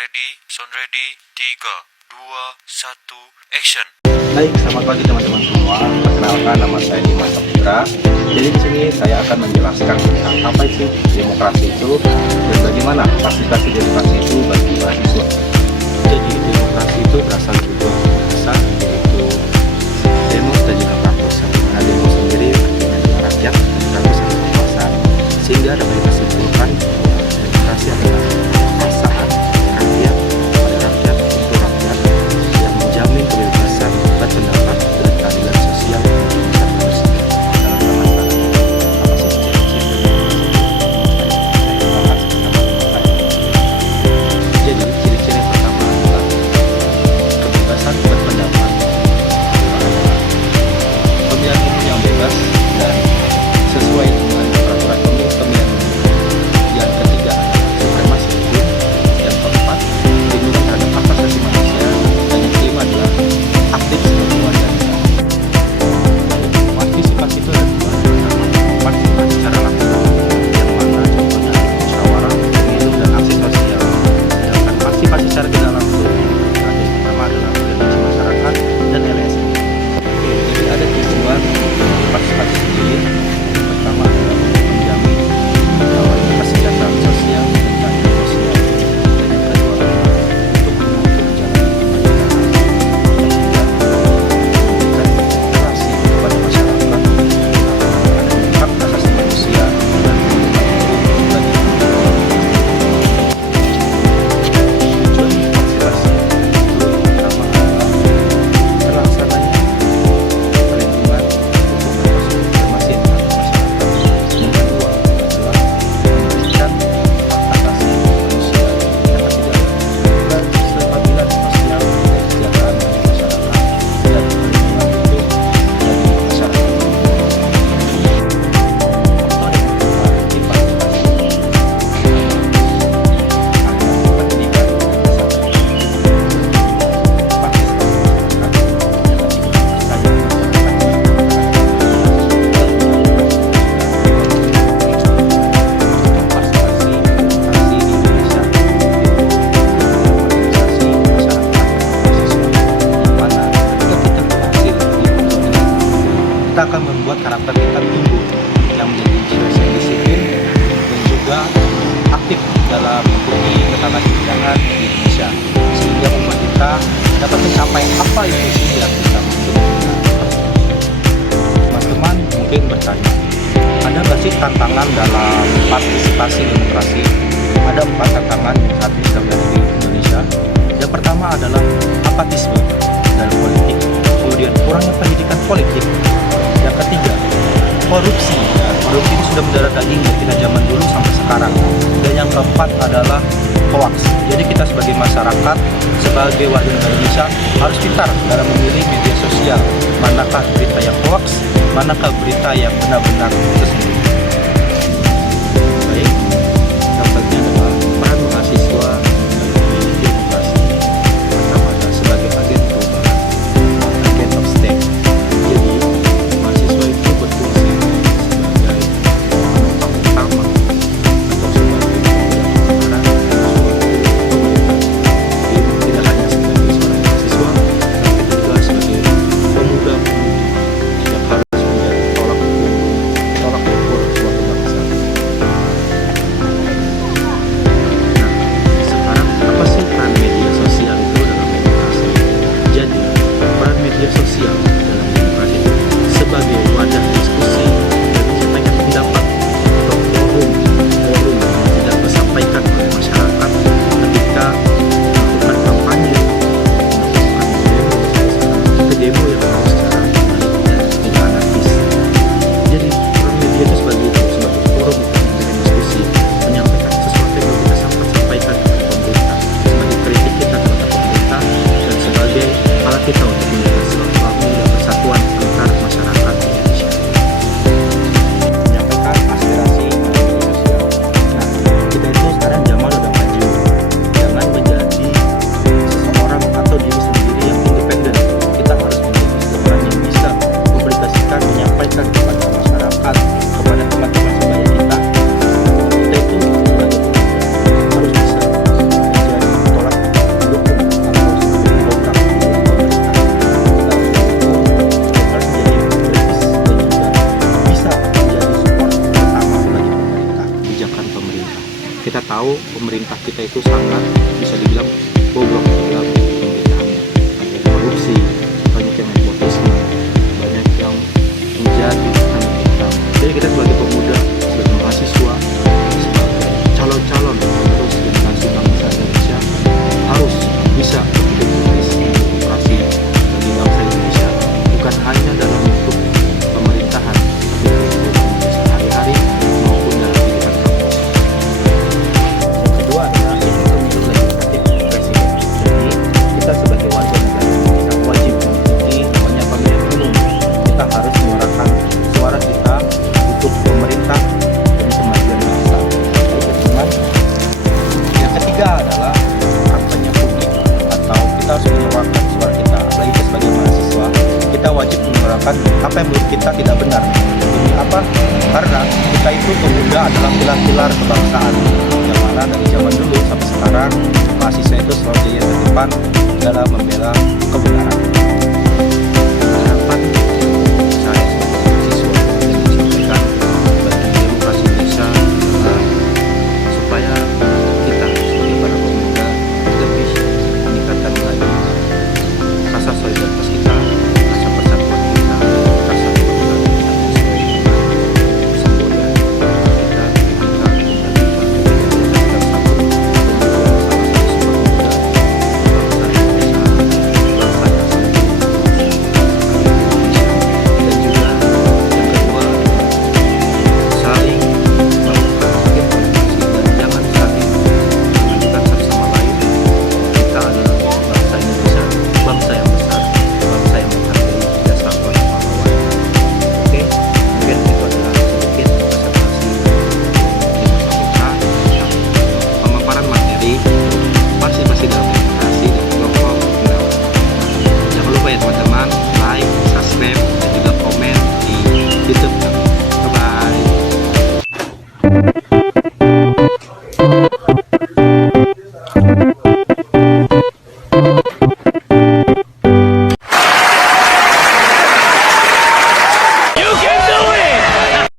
sound ready, 3, 2, 1, action. Baik, selamat pagi teman-teman semua. Perkenalkan, nama saya Dimas Saputra. Jadi di sini saya akan menjelaskan tentang apa itu demokrasi itu dan bagaimana fasilitasi demokrasi itu bagi mahasiswa. Jadi demokrasi itu berasal dari dua bahasa, yaitu demos dan juga praktos. Nah, demos sendiri artinya adalah rakyat dan praktos adalah kekuasaan. Sehingga dapat kita simpulkan demokrasi adalah kekuasaan rakyat pada rakyat untuk rakyat yang menjamin kebebasan berpendapat dan keadilan sosial untuk masyarakat manusia. Jadi ciri-ciri yang pertama adalah kebebasan berpendapat, pemilihan umum yang bebas dan sesuai dengan peraturan pemilihan umum. Yang ketiga adalah supremasi hukum. Yang keempat, perlindungan terhadap hak asasi manusia. Dan yang kelima adalah aktif sebagai warga negara. Partisipasi itu ada dua, partisipasi secara langsung, yang mana contohnya musyawarah, pemilu, dan aksi sosial. Sedangkan partisipasi secara tidak langsung, yang pertama adalah organisasi masyarakat dan LSM. Oke, jadi ada tujuan dari partisipasi sendiri. Yang pertama adalah untuk menjamin bahwa kesejahteraan sosial dan keadilan sosial. Dan yang kedua adalah untuk mengatur jalan pemerintahan sehingga memberikan relasi kepada masyarakat terhadap hak asasi manusia dan hukum bagi tujuan vaksinasi itu yang pertama adalah terlaksananya perlindungan hukum berkonfirmasi terhadap masyarakat. Yang kedua adalah memberikan hak asasi manusia. Yang ketiga adalah kestabilan sosial dan kesejahteraan bagi masyarakat dan perlindungan hukum bagi masyarakat. Faktor yang kedua dari partisipasi adalah pendidikan dan kesehatan. Kita akan membuat karakter kita tumbuh yang menjadi jiwa yang disiplin dan juga aktif dalam mengikuti ketatanegaraan di Indonesia, sehingga umat kita dapat mencapai apa itu sih yang kita maksud. Teman-teman mungkin bertanya, ada nggak sih tantangan dalam partisipasi demokrasi? Ada 4 tantangan yang saat ini sedang ada di Indonesia. Yang pertama adalah apatisme dalam politik, kemudian kurangnya pendidikan politik. Yang ketiga, korupsi. Korupsi ini sudah mendarah daging dari kita zaman dulu sampai sekarang. Dan yang keempat adalah hoax. Jadi kita sebagai masyarakat, sebagai warga negara Indonesia harus pintar dalam memilih media sosial. Manakah berita yang hoax, manakah berita yang benar-benar sesungguhnya. Baik, yang bagian adalah peran mahasiswa dalam memilih demokrasi. Pertama adalah sebagai agen perubahan, agent of state. Jadi mahasiswa itu berfungsi sebagai penopang utama atau sebagai pemeran pemerintah. Jadi tidak hanya sebagai seorang mahasiswa, tapi juga sebagai pemuda-pemudi yang harus menjadi tolak ukur kita tahu pemerintah kita itu sangat bisa dibilang bobrok dalam pemerintahannya. Banyak korupsi, banyak yang nepotisme, banyak yang menjadi kambing hitam. Jadi kita sebagai pemuda, sebagai mahasiswa, sebagai calon-calon penerus generasi bangsa Indonesia harus bisa berpikir kritis demokrasi bagi bangsa Indonesia, bukan hanya dalam bentuk pemerintahan, tapi dalam bentuk sehari-hari maupun dalam kehidupan kampus. Yang kedua adalah pemilu legislatif presiden. Jadi kita sebagai warga negara kita wajib mengikuti namanya pemilihan umum. Kita harus menyuarakan suara kita untuk pemerintah demi kemajuan bangsa. Baik teman-teman. Yang ketiga adalah kampanye publik, atau kita harus menyuarakan suara kita. Apalagi kita sebagai mahasiswa, kita wajib menyuarakan apa yang menurut kita tidak benar. Ini apa? Karena kita itu pemuda adalah pilar-pilar kebangsaan. Yang mana dari zaman dulu sampai sekarang mahasiswa itu selalu jadi yang terdepan dalam membela kebenaran. Harapan saya sebagai mahasiswa yang disampaikan bagi demokrasi Indonesia adalah supaya kita sebagai para pemuda lebih meningkatkan lagi rasa solidaritas kita, rasa persatuan kita, rasa kebanggaan kita sebagai semboyan kita satu dan juga yang kedua saling melakukan informasi dan jangan saling menunjukkan satu sama lain. Kita adalah bangsa Indonesia, bangsa yang besar, bangsa yang menghargai jasa pahlawan. Oke, mungkin itu adalah sedikit presentasi kita tentang pemaparan materi partisipasi dalam demokrasi dan kelompok relawan. Jangan lupa ya teman-teman, like, subscribe, dan juga komen di YouTube kami. Bye bye.